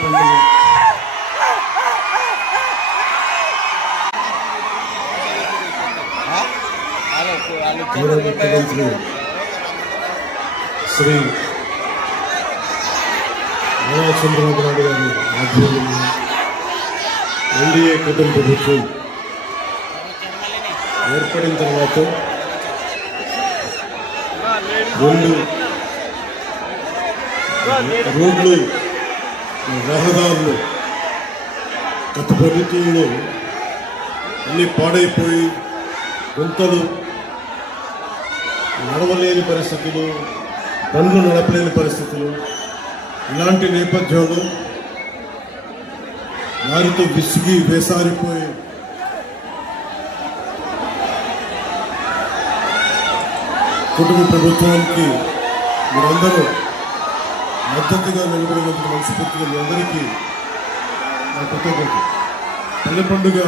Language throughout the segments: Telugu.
పల్లె పండుగ ముఖ్యమంత్రి శ్రీ నారా చంద్రబాబు నాయుడు గారి ఆధ్వర్యంలో ఎన్డీఏ కూటమి ప్రభుత్వం ఏర్పడిన తర్వాత 2 రోడ్లు రహదారులు గత ప్రభుత్వంలో అన్ని పాడైపోయి గుంతలు, నడవలేని పరిస్థితులు, బండ్లు నడపలేని పరిస్థితులు, ఇలాంటి నేపథ్యంలో వారితో విసిగి వేసారిపోయి కుటుంబ ప్రభుత్వానికి మీరందరూ మద్దతుగా నిలబడినందుకు మనస్ఫూర్తిగా మీ అందరికీ నా కృతజ్ఞత. పల్లె పండుగ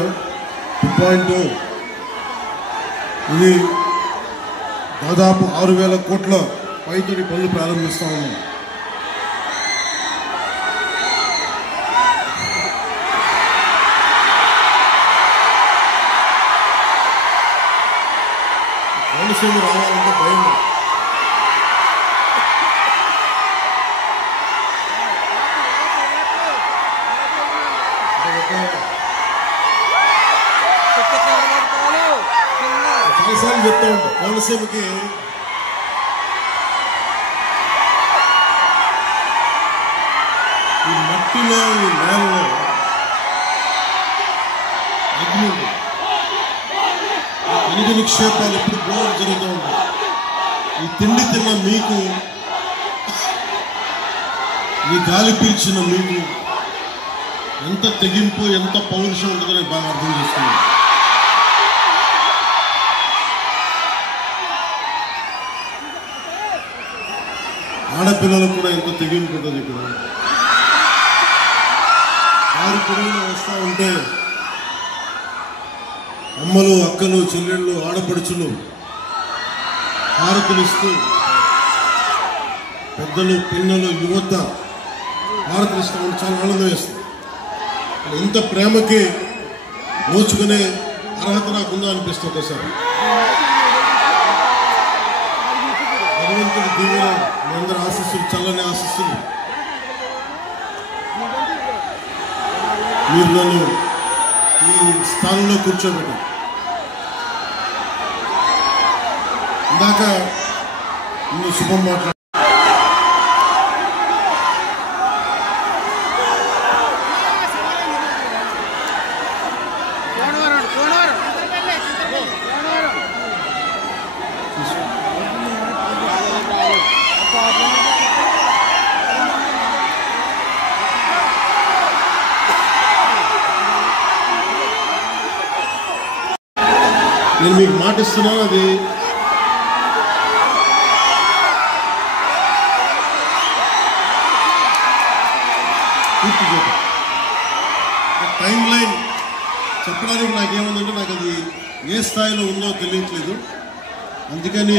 2.0 ఇది దాదాపు 6,000 కోట్ల పైతడి పనులు ప్రారంభిస్తా ఉన్నాం. కోనసీమ రావాలంటే భయం. చాలాసార్లు చెప్తా ఉంటాం కోనసీమకి ఈ మట్టిలో, ఈ నేలలో అగ్ని ఉంది. ఖనిజ నిక్షేపాలు ఇప్పుడు గ్రోత్ జరుగుతూ ఉంటాయి. ఈ తిండి తిన్న మీకు, ఈ గాలి పీల్చిన మీకు ఎంత తెగింపు, ఎంత పౌరుషం ఉంటుందని బాగా అర్థం చేస్తున్నాను. ఆడపిల్లలకు కూడా ఎంత తెగింపు ఉంటుంది. ఇక్కడ 6 పిల్లలు వస్తూ ఉంటే అమ్మలు, అక్కలు, చెల్లెళ్ళు, ఆడపడుచులు హారతులిస్తూ, పెద్దలు, పిల్లలు, యువత హారతులిస్తూ ఉంటే చాలా ఆనందం వేస్తుంది. ఇంత ప్రేమకి నోచుకునే అర్హత నాకుందా అనిపిస్తుంది సార్. భగవంతుడి దీవెన, మీ అందరి ఆశీస్సులు, చల్లని ఆశీస్సులు మీరు నన్ను ఈ స్థానంలో కూర్చోబెట్టారు. ఇందాక నువ్వు శుభం మాట్లాడు. నేను మీకు మాటిస్తున్నాను, అది పూర్తి చేద్దాం. టైం లైన్ చెప్పడానికి నాకేముందంటే నాకు అది ఏ స్థాయిలో ఉందో తెలియట్లేదు. అందుకని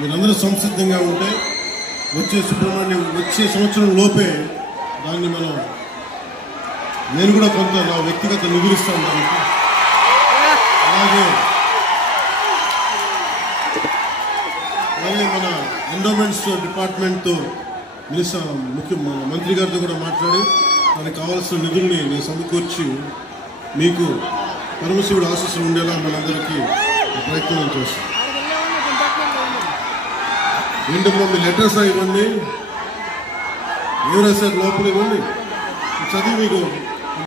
మీరందరూ సంసిద్ధంగా ఉంటే వచ్చే సంవత్సరం లోపే దాన్ని నేను కూడా కొంత నా వ్యక్తిగత నిధులిస్తా ఉంటాను. అలాగే మన ఎండోమెంట్స్ డిపార్ట్మెంట్తో మంత్రి గారితో కూడా మాట్లాడి దానికి కావాల్సిన నిధుల్ని నేను సమకూర్చి మీకు పరమశివుడు ఆశీస్సులు ఉండేలా మనందరికీ ప్రయత్నం చేస్తాం. ఏంటమ్మా మీ లెటర్స్ ఇవ్వండి, ఎవరు రాశారు లోపల ఇవ్వండి, చదివి మీకు